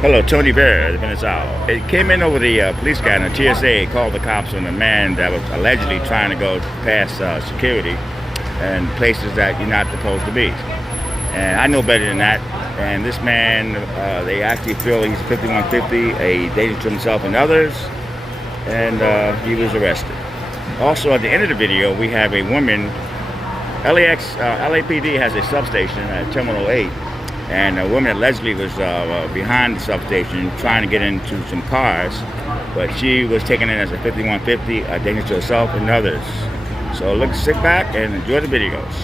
Hello, Tony Bear, Venezuela. It came in over the police guy and the TSA called the cops on a man that was allegedly trying to go past security and places that you're not supposed to be. And I know better than that. And this man, they actually feel he's 5150, a danger to himself and others, and he was arrested. Also, at the end of the video, we have a woman. LAPD has a substation at Terminal 8. And a woman allegedly was behind the substation trying to get into some cars, but she was taken in as a 5150, a danger to herself and others. So sit back and enjoy the videos.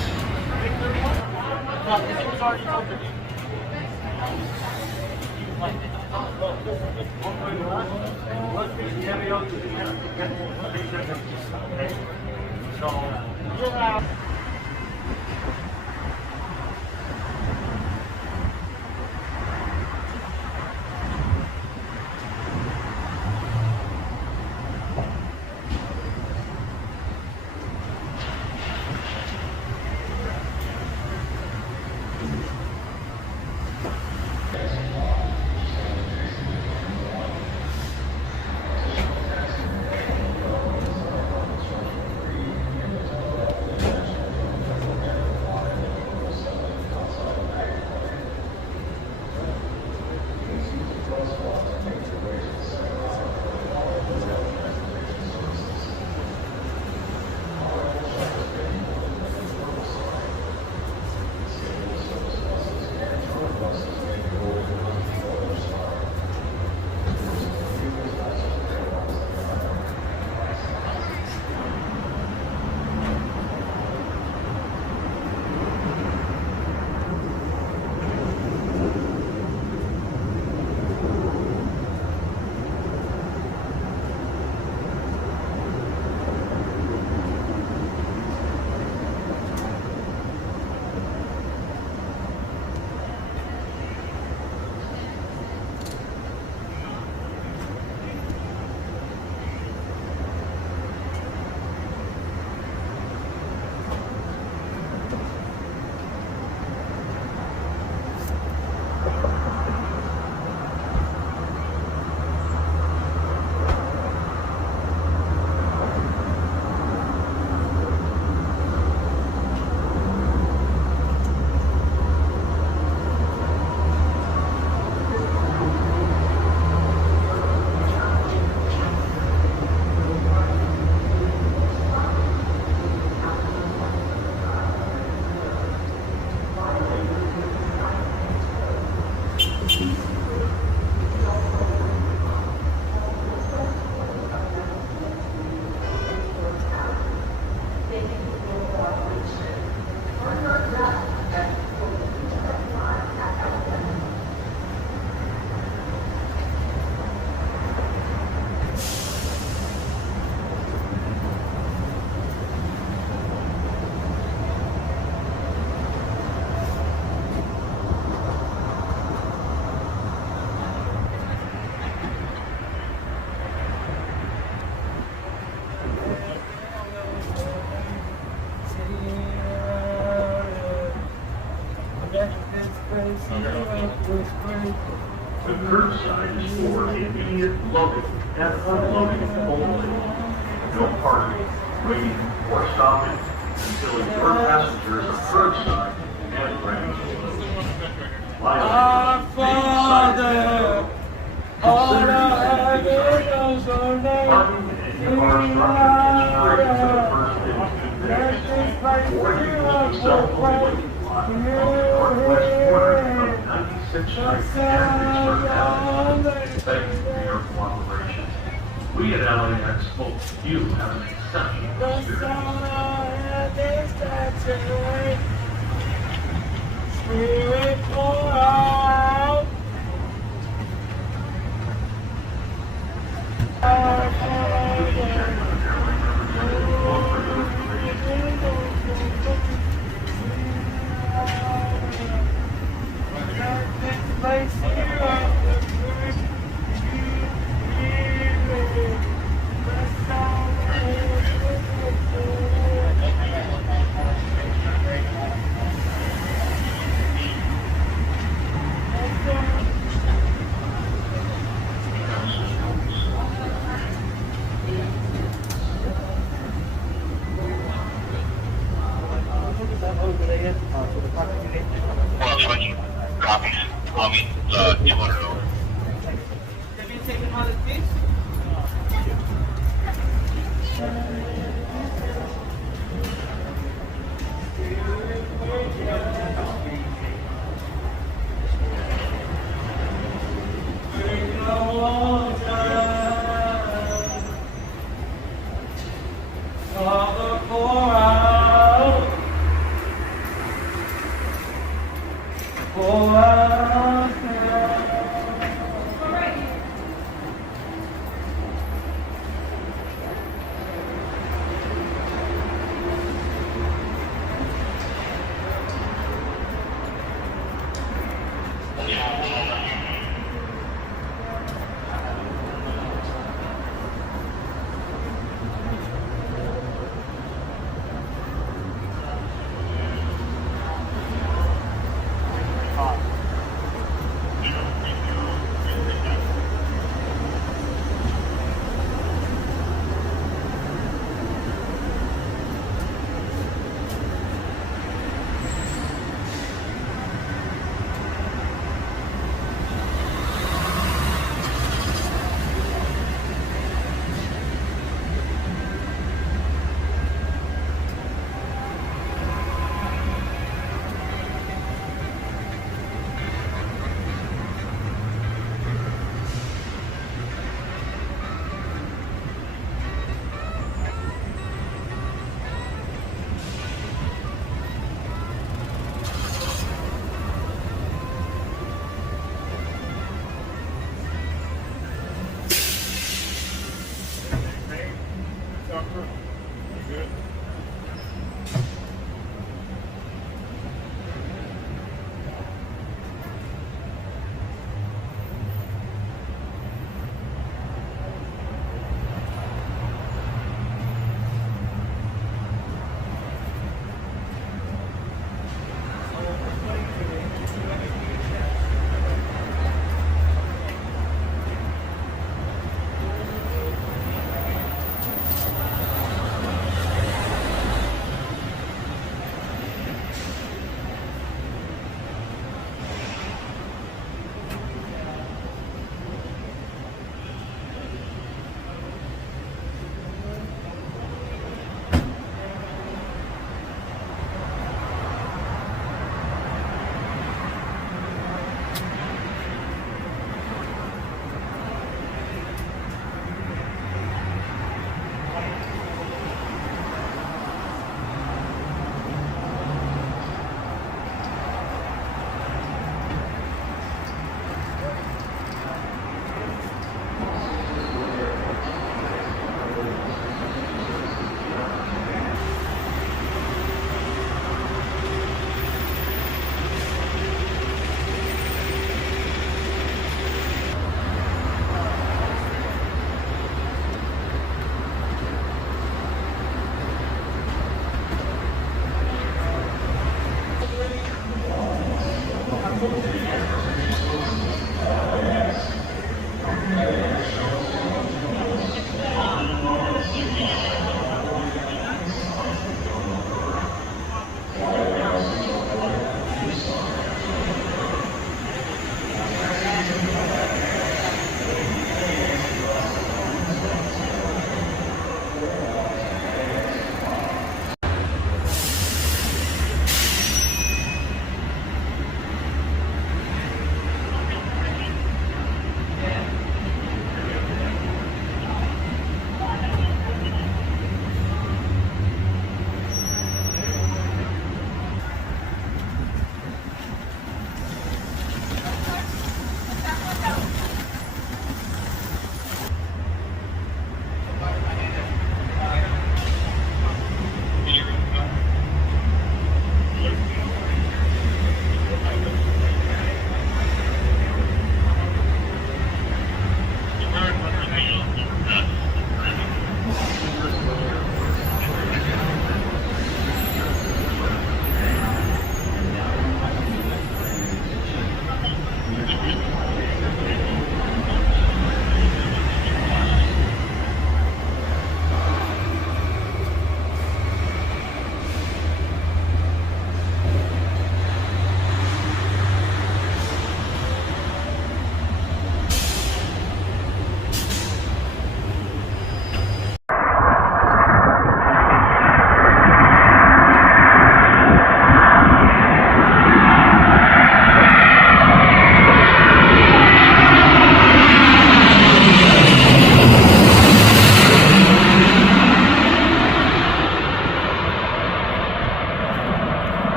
The curbside is for immediate loading and unloading only. No parking, waiting, or stopping until your passengers are curbside and ready to load. Our Father, all our heroes are Parking in any of our structures is free for the first 52 days. Or you can use yourself on the waiting line on the northwest corner of 96th Street and Vicksburg Avenue. Thank you for your cooperation. We at LAX hope you have an exceptional experience. Spirit pour out. Our Father, place here on the first Have you taken all the things?